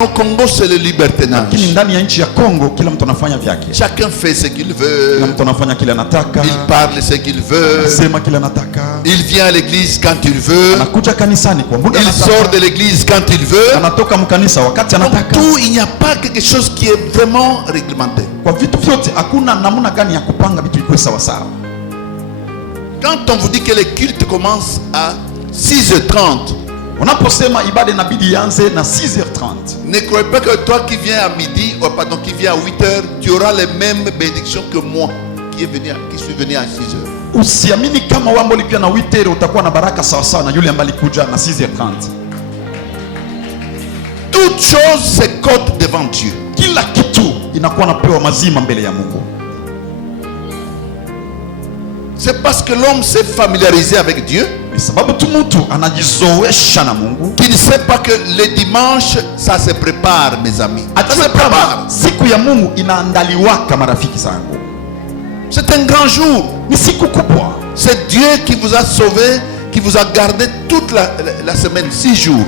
Au Congo, c'est le libertinage. Chacun fait ce qu'il veut. Il parle ce qu'il veut. Il vient à l'église quand il veut. Il sort de l'église quand il veut. Donc, tout, il n'y a pas quelque chose qui est vraiment réglementé. Quand on vous dit que les cultes commencent à 6h30, ne croyez pas que toi qui viens à midi, qui viens à 8h, tu auras les mêmes bénédictions que moi qui suis venu à 6h. Usiamini kama wambo likuwa na 8h utakuwa na baraka sawa sawa na yule ambaye alikuja na 6h30. Toute chose se cote devant Dieu. Kila kitu inakuwa napewa mazima mbele ya Mungu. C'est parce que l'homme s'est familiarisé avec Dieu qu'il ne sait pas que le dimanche, ça se prépare, mes amis. Ça se prépare. C'est un grand jour. C'est Dieu qui vous a sauvé, qui vous a gardé toute la semaine, 6 jours.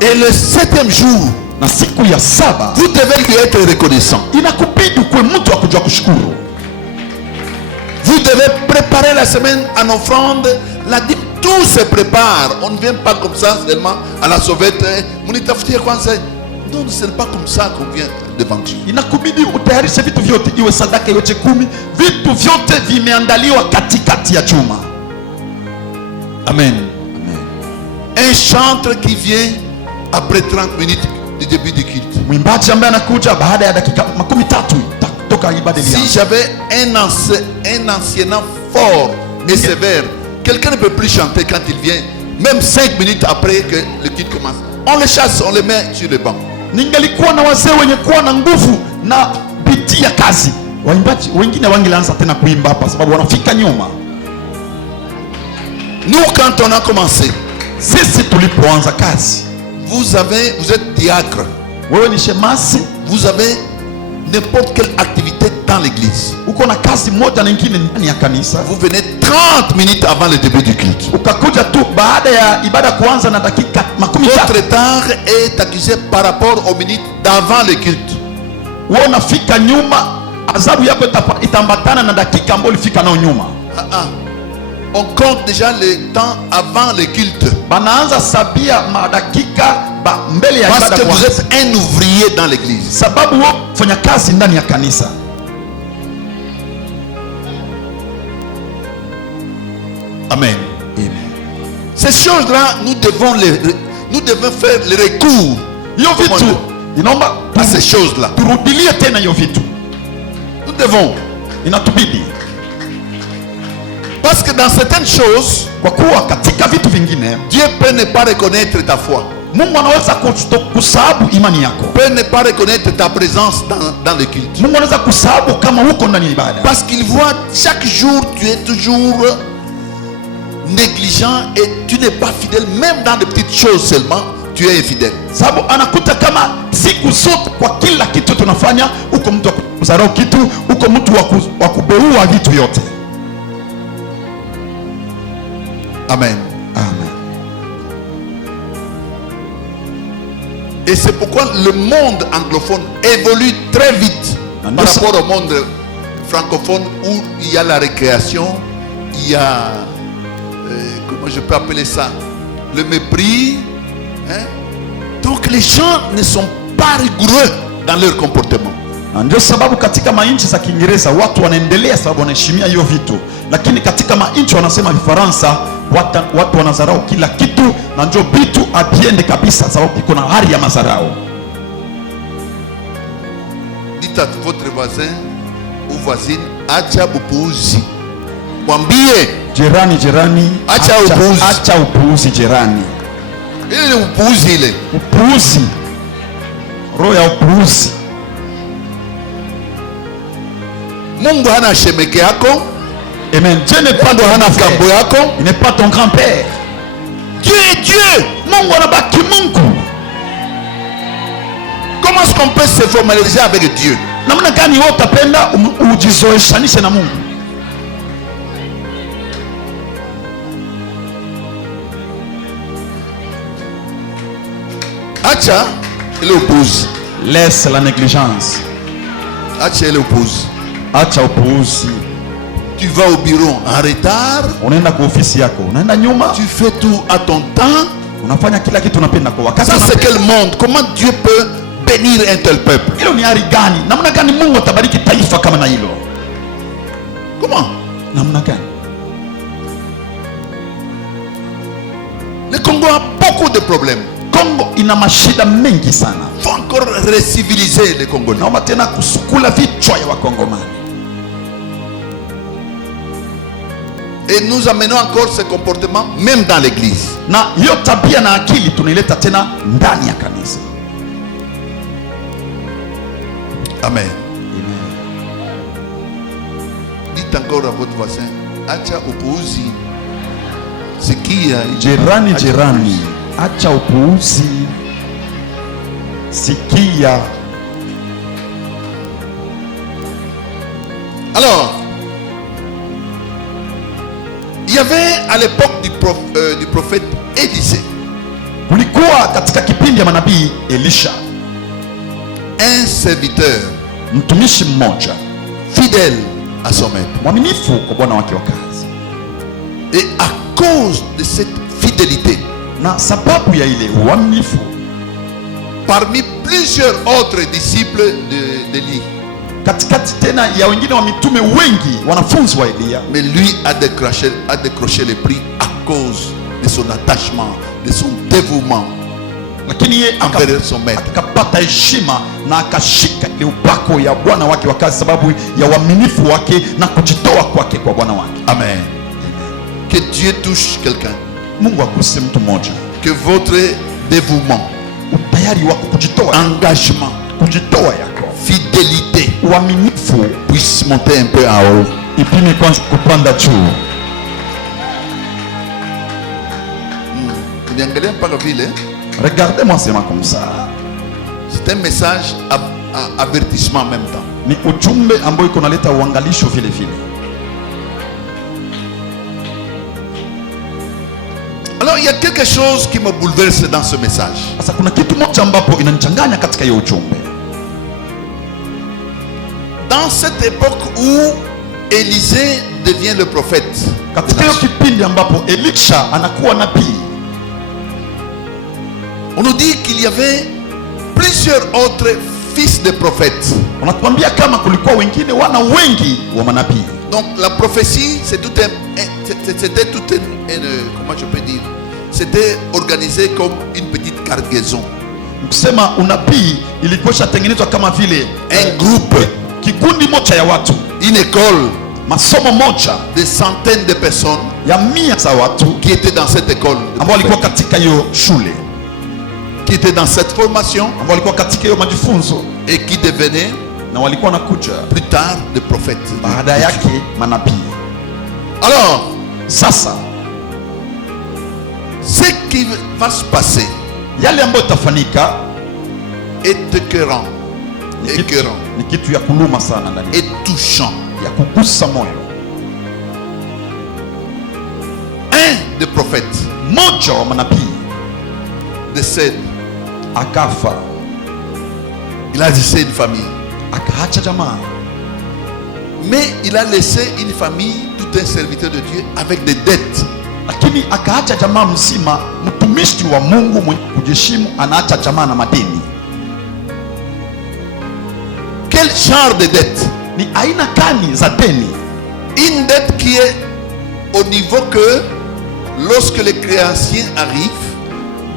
Et le 7e jour, vous devez lui être reconnaissant. Vous devez préparer la semaine en offrande. Tout se prépare. On ne vient pas comme ça seulement à la sauvette. Non, ce n'est pas comme ça qu'on vient devant Dieu. Amen. Un chanteur qui vient après 30 minutes du début du culte. Si j'avais un enseignant fort et sévère, quelqu'un ne peut plus chanter quand il vient, même 5 minutes après que le culte commence. On le chasse, on le met sur le banc. Nous, quand on a commencé, vous êtes diacre. Vous avez n'importe quelle activité dans l'église. Vous venez 30 minutes avant le début du culte. Votre retard est accusé par rapport aux minutes d'avant le culte. On compte déjà le temps avant le culte. Parce que vous êtes un ouvrier dans l'église. Amen. Ces choses-là, nous devons faire le recours à ces choses-là. Nous devons. Parce que dans certaines choses, Dieu peut ne pas reconnaître ta foi. Peut ne pas reconnaître ta présence dans le culte. Parce qu'il voit chaque jour tu es toujours négligent et tu n'es pas fidèle. Même dans de petites choses seulement, tu es infidèle. Amen. Et c'est pourquoi le monde anglophone évolue très vite par rapport au monde francophone où il y a la récréation, il y a, comment je peux appeler ça, le mépris. Donc les gens ne sont pas rigoureux dans leur comportement. Ndio sababu katika mainchi za Kiingereza watu wanaendelea sababu wanaheshimia hiyo vitu, lakini katika mainchi wanasema Vifaransa watu wanazarau kila kitu na ndio vitu abiende kabisa sababu iko na hali ya mazarao. Dites à votre voisin ou voisine, acha upuuzi. Mwambie jirani, acha upuuzi jirani. Ile upuuzi ile. Upuuzi. Roho ya upuuzi. Mungu hana shemeke yako. Amen. Dieu n'est pas yako. Il n'est pas ton grand-père. Dieu est Dieu. Mungu anabaki Mungu. Comment est-ce qu'on peut se formaliser avec Dieu? Namna gani wewe utapenda ujizoeshanishe na Mungu? Acha, elle oppose. Laisse la négligence. Acha, elle oppose. Acha upuuzi. Tu vas au bureau en retard. Unaenda kwa ofisi yako, unaenda nyuma. Tu fais tout à ton temps. Unafanya kila kitu unapenda kwa wakati. Ça c'est quel monde? Comment Dieu peut bénir un tel peuple? Hilo ni hali gani? Namna gani Mungu atabariki taifa kama na hilo? Comment? Namna gani? Le Congo a beaucoup de problèmes. Kongo ina mashida mengi sana. Il faut encore reciviliser les Congolais. Naomba tena kusukula vichwa ya Wakongomani. Et nous amenons encore ce comportement même dans l'église. Na hiyo tabia na akili tunaileta tena ndani ya kanisa. Amen. Dites encore à votre voisin, acha upuuzi. Sikia jirani, jirani, acha upuuzi. Sikia. Alors, il y avait à l'époque du prophète Élisée Kulikuwa katika kipindi ya manabii Elisha un serviteur mtumishi mmoja fidèle à son maître. mwaminifu kwa bwana wake wa kazi, Et à cause de cette fidélité, na sababu ya ile uaminifu, parmi plusieurs autres disciples d'Élie, katikati tena ya wengine wa mitume wengi wanafunzi wa Elia, mais lui a décroché le prix à cause de son attachement, de son dévouement lakini yeye envers son maître. akapata heshima na akashika ile upako ya bwana wake wa kazi, sababu ya uaminifu wake na kujitoa kwake kwa bwana wake. Amen. Que Dieu touche quelqu'un. Mungu akuse mtu mmoja, Que votre dévouement, utayari wako kujitoa, engagement, kujitoa yako, fidélité uaminifu puisse monter un peu en haut. ipime kwanza kupanda juu. Niangalia mpaka vile. Regardez-moi sema comme ça. C'est un message avertissement en même temps. Ni ujumbe ambao iko naleta uangalisho vile vile. Alors il y a quelque chose qui me bouleverse dans ce message. Sasa kuna kitu moja ambapo inanichanganya katika hiyo ujumbe. Dans cette époque où Élisée devient le prophète, Katika hiyo kipindi ambapo Elisha anakuwa nabii, on nous dit qu'il y avait plusieurs autres fils de prophètes. unatuambia kama kulikuwa wengine wana wengi wa manabii. Donc la prophétie, c'est tout c'était tout comment je peux dire, c'était organisé comme une petite cargaison, Kusema unabii ilikuwa ishatengenezwa kama vile un groupe, kikundi moja ya watu, une école, masomo moja des centaines de personnes ya mia za watu qui étaient dans cette école, ambao walikuwa katika hiyo shule, qui étaient dans cette formation ambao walikuwa katika hiyo majifunzo, et qui devenaient na walikuwa nakuja plus tard des prophètes. baada yake manabii. Alors, Sasa ce qui va se passer yale ambayo itafanyika est écœurant, ni kitu ya kuluma sana ndani, et touchant. ya kugusa moyo. Un des prophètes Mmoja wa manabii décède. akafa, Il a laissé une famille. akaacha jamaa, Mais il a laissé une famille, tout un serviteur de Dieu, avec des dettes. lakini akaacha jamaa mzima. Mtumishi wa Mungu mwenye kujiheshimu anaacha jamaa na madeni. Quel genre de dette? Ni aina gani za deni? Une dette qui est au niveau que lorsque les créanciers arrivent,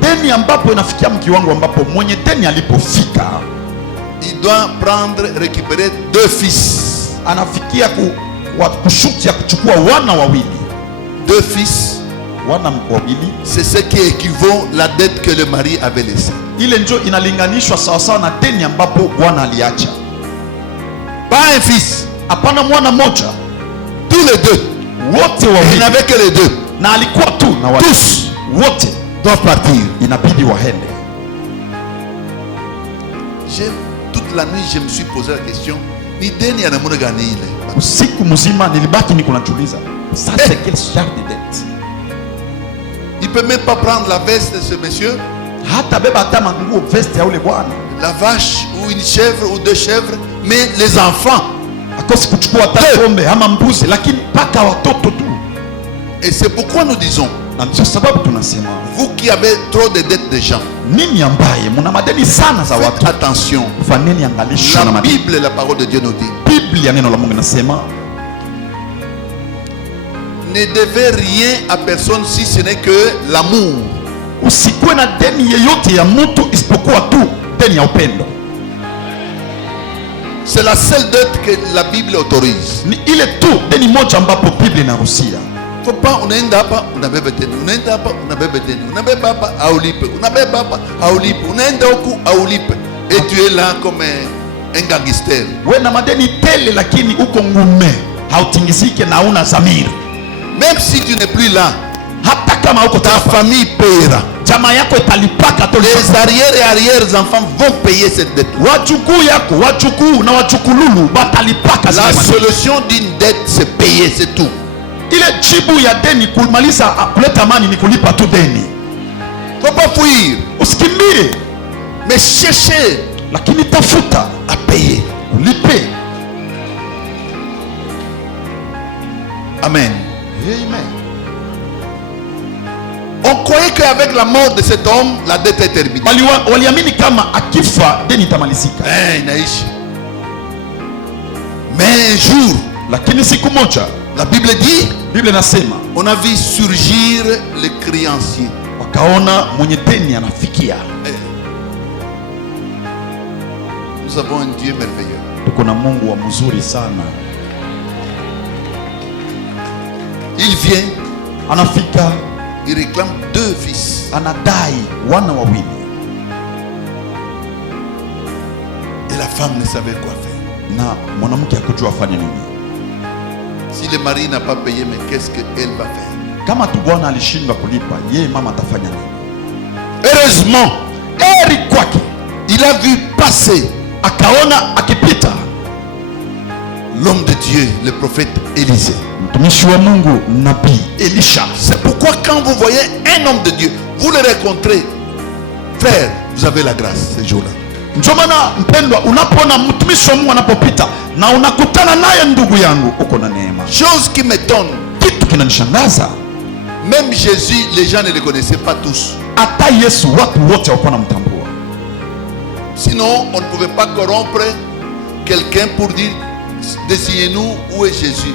Deni ambapo inafikia kiwango ambapo mwenye deni alipofika il doit récupérer 2 fils. anafikia kushuti ya kuchukua wana wawili. 2 fils, Wana wawili, c'est ce qui équivaut la dette que le mari avait laissée. ile njo inalinganishwa sawasawa na deni ambapo bwana aliacha. Pas un fils, Hapana mwana moja, tous les deux. wote Il wawili, n'avait que les deux. na alikuwa tu na watu Tous wote doivent partir. inabidi waende. Toute la nuit, je me suis posé la question. Ni deni anamuna gani ile? Usiku mzima nilibaki niko najiuliza, ça c'est quel genre de dette? Il peut même pas prendre la veste de ce monsieur. hata beba hata manguo veste ya ule bwana, la vache ou une chèvre ou 2 chèvres, mais les enfants. akosi kuchukua hata ng'ombe ama mbuzi, lakini paka watoto tu. Et c'est pourquoi nous disons, Na ndio sababu tunasema, vous qui avez trop de dettes de gens, ninyi ambaye mna madeni sana za faites watu, attention. fanyeni angalisho na La madeni. Bible, la parole de Dieu nous dit, Biblia, neno la Mungu inasema, ne devez rien à personne si ce n'est que l'amour. usikuwe na deni yeyote ya mtu isipokuwa tu deni ya upendo. C'est la seule dette que la Bible autorise. Ni ile tu deni moja ambapo Biblia inaruhusia. Faut pas unaenda hapa unabeba deni, unaenda hapa unabeba deni, unabeba hapa aulipe, unabeba hapa aulipe, unaenda huku aulipe, et tu es là comme un gangster. We na madeni tele, lakini uko ngume, hautingisike na una zamiri. Même si tu n'es plus là, Hata kama uko ta taifa, famille paiera. jamaa yako italipaka tu. Les arrières et arrières enfants vont payer cette dette. Wajukuu yako, wajukuu na wajukululu batalipaka zile La madeni. solution d'une dette, c'est payer, c'est tout. Ile jibu ya deni kumaliza kuleta amani ni kulipa tu deni. Faut pas fuir, Usikimbie, mais chercher lakini tafuta à payer. ulipe. Amen. Amen. On croyait qu'avec la mort de cet homme, la dette est terminée. Waliamini kama akifa deni itamalizika. Naïch. Mais un jour, Lakini siku moja la Bible dit, Biblia inasema on a vu surgir les créanciers. wakaona mwenye deni anafikia. Nous avons un Dieu merveilleux. Tuko na Mungu wa mzuri sana. Il vient, Anafika, il réclame 2 fils. anadai wana wawili, Et la femme ne savait quoi faire. na mwanamke hakujua afanye nini. Si le mari n'a pas payé, mais qu'est-ce qu'elle va faire? Kama tu bwana alishindwa kulipa, yeye mama atafanya nini? Heureusement, Heri kwake, il a vu passer akaona akipita l'homme de Dieu, le prophète Élisée. mtumishi wa Mungu nabii Elisha. C'est pourquoi quand vous voyez un homme de Dieu, vous le rencontrez, frère, vous avez la grâce ce jour-là. Ndio maana mpendwa, unapoona mtumishi wa Mungu anapopita na unakutana naye, ndugu yangu, uko na neema. Chose qui m'étonne, Kitu kinanishangaza, même Jésus, les gens ne le connaissaient pas tous. hata Yesu watu wote hawakuwa wanamtambua. Sinon, on ne pouvait pas corrompre quelqu'un pour dire, désignez-nous où est Jésus.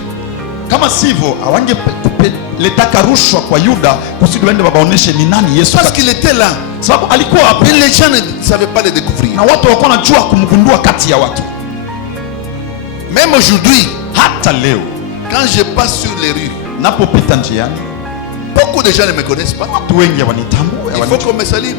Kama sivyo hawangeletaka rushwa kwa Yuda kusudi waende wabaoneshe ni nani Yesu, Parce qu'il était là. sababu alikuwa hapo Mais les gens ne savaient pas le découvrir. na watu walikuwa wanajua kumgundua kati ya watu. Même aujourd'hui, Hata leo quand je passe sur les rues, napopita njiani, beaucoup de gens ne me connaissent pas. watu wengi hawanitambua, Il faut qu'on me salue.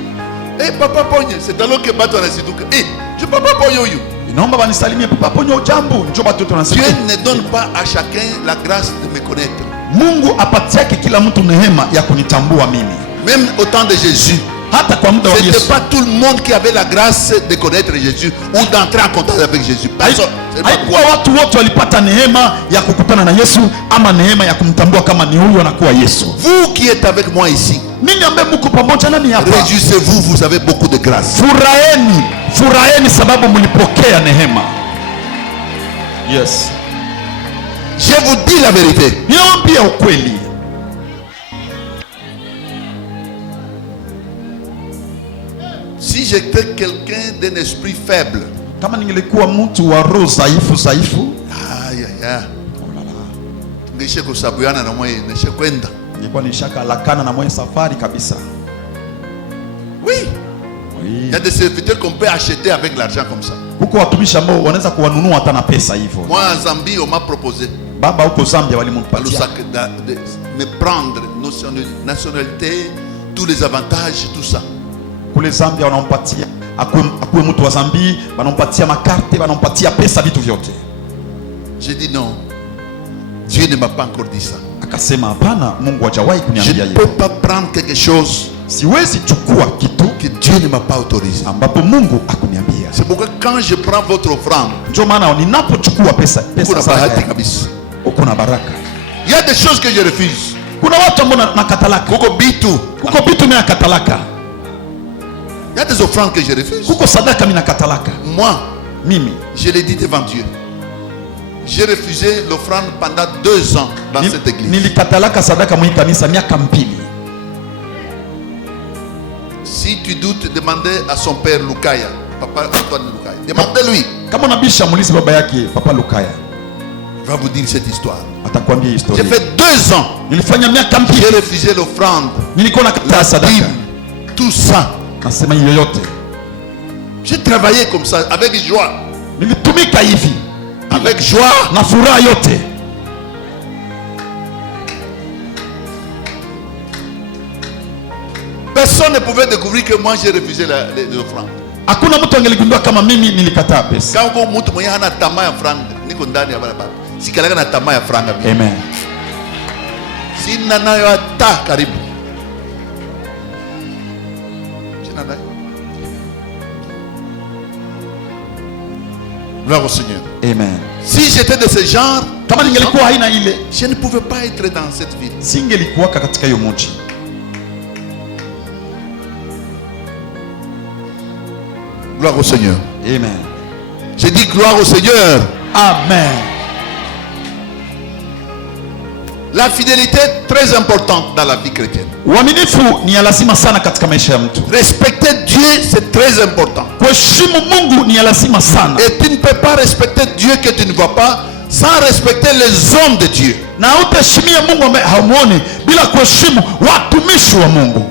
Eh, papa Pogne, c'est alors que Bato Anasiduka. Eh, je papa Pogne. inaomba wanisalimie, papa ponyo jambo, njoo watu wote Dieu wanasikia. ne donne pas à chacun la grâce de me connaître. Mungu apatiake kila mtu neema ya kunitambua mimi. Même au temps de Jésus, Hata kwa muda wa ce n'était Yesu pas tout le monde qui avait la grâce de connaître Jésus ou d'entrer en contact avec Jésus. Personne. C'est pas haikuwa watu wote walipata neema ya kukutana na Yesu ama neema ya kumtambua kama ni huyu anakuwa Yesu. vous qui êtes avec moi ici. Ninyi ambaye mko pamoja nami hapa, Réjouissez-vous, vous avez beaucoup de grâce. furaheni, furaheni sababu mlipokea neema. Yes. Je vous dis la vérité. Niambia ukweli, Si j'étais quelqu'un d'un esprit faible, kama ningelikuwa mtu wa roho dhaifu, aïe aïe aïe, nishe kusabuyana na mwe nishe kwenda. nilikuwa nishaka lakana na mwenye safari kabisa. Oui, il y a des serviteurs qu'on peut acheter avec l'argent comme ça. Huko watumishi ambao wanaweza kuwanunua hata na pesa hivyo. Moi en Zambie, on m'a proposé Baba huko Zambia à walimpatia Lusaka de me prendre nationalité, tous les avantages, tout ça. kule Zambia, wanampatia akuwe mtu wa Zambia, wanampatia makarte, wanampatia pesa, vitu vyote. J'ai dit non, Dieu ne m'a pas encore dit ça. Akasema hapana, Mungu hajawahi Je kuniambia ne hivyo. peux pas prendre quelque chose Siwezi chukua kitu que Dieu ne m'a pas autorisé. ambapo Mungu akuniambia. C'est pourquoi quand je prends votre offrande, Ndio maana ninapochukua pesa kuna sadaka bahati yako, kabisa. uko na baraka. Il y a des choses que je refuse. Kuna watu ambao nakatalaka, Kuko bitu, kuko vitu mimi nakatalaka. y a des offrandes que je refuse. Kuko sadaka mina katalaka. Moi, Mimi. je l'ai dit devant Dieu. J'ai refusé l'offrande pendant 2 ans dans cette église. Nilikatalaka sadaka mwi kanisa miaka 2. Si tu doutes, demandez à son père Lukaya, papa Antoine Lukaya. Demandez-lui. Kama unabisha mulisi baba yake papa Lukaya. Il va vous dire cette histoire. Atakwambia historia. J'ai fait 2 ans. Nilifanya miaka 2. J'ai refusé l'offrande. Nilikuwa nakataa sadaka. Tout ça. Nasema yoyote. J'ai travaillé comme ça avec joie. Nilitumika hivi. Avec joie. Na furaha yote. Personne ne pouvait découvrir que moi j'ai refusé les offrandes. Hakuna mtu angeligundua kama mimi nilikataa pesa. Quand mtu mwenye hana tamaa ya franga niko ndani ya barabara. Sikalaka na tamaa ya franga. Amen. Sina nayo hata karibu. Sina nayo. Gloire au Seigneur. Amen. Si j'étais de ce genre, kama ningelikuwa haina ile, je ne pouvais pas être dans cette ville. Singelikuwa katika hiyo mji. Gloire au Seigneur. Amen. J'ai dit gloire au Seigneur. Amen. La fidélité est très importante dans la vie chrétienne. Uaminifu ni ya lazima sana katika maisha ya mtu. Respecter Dieu, c'est très important. Kuheshimu Mungu ni ya lazima sana. Et tu ne peux pas respecter Dieu que tu ne vois pas sans respecter les hommes de Dieu. Na utaheshimia Mungu ambaye haumuoni bila kuheshimu watumishi wa Mungu.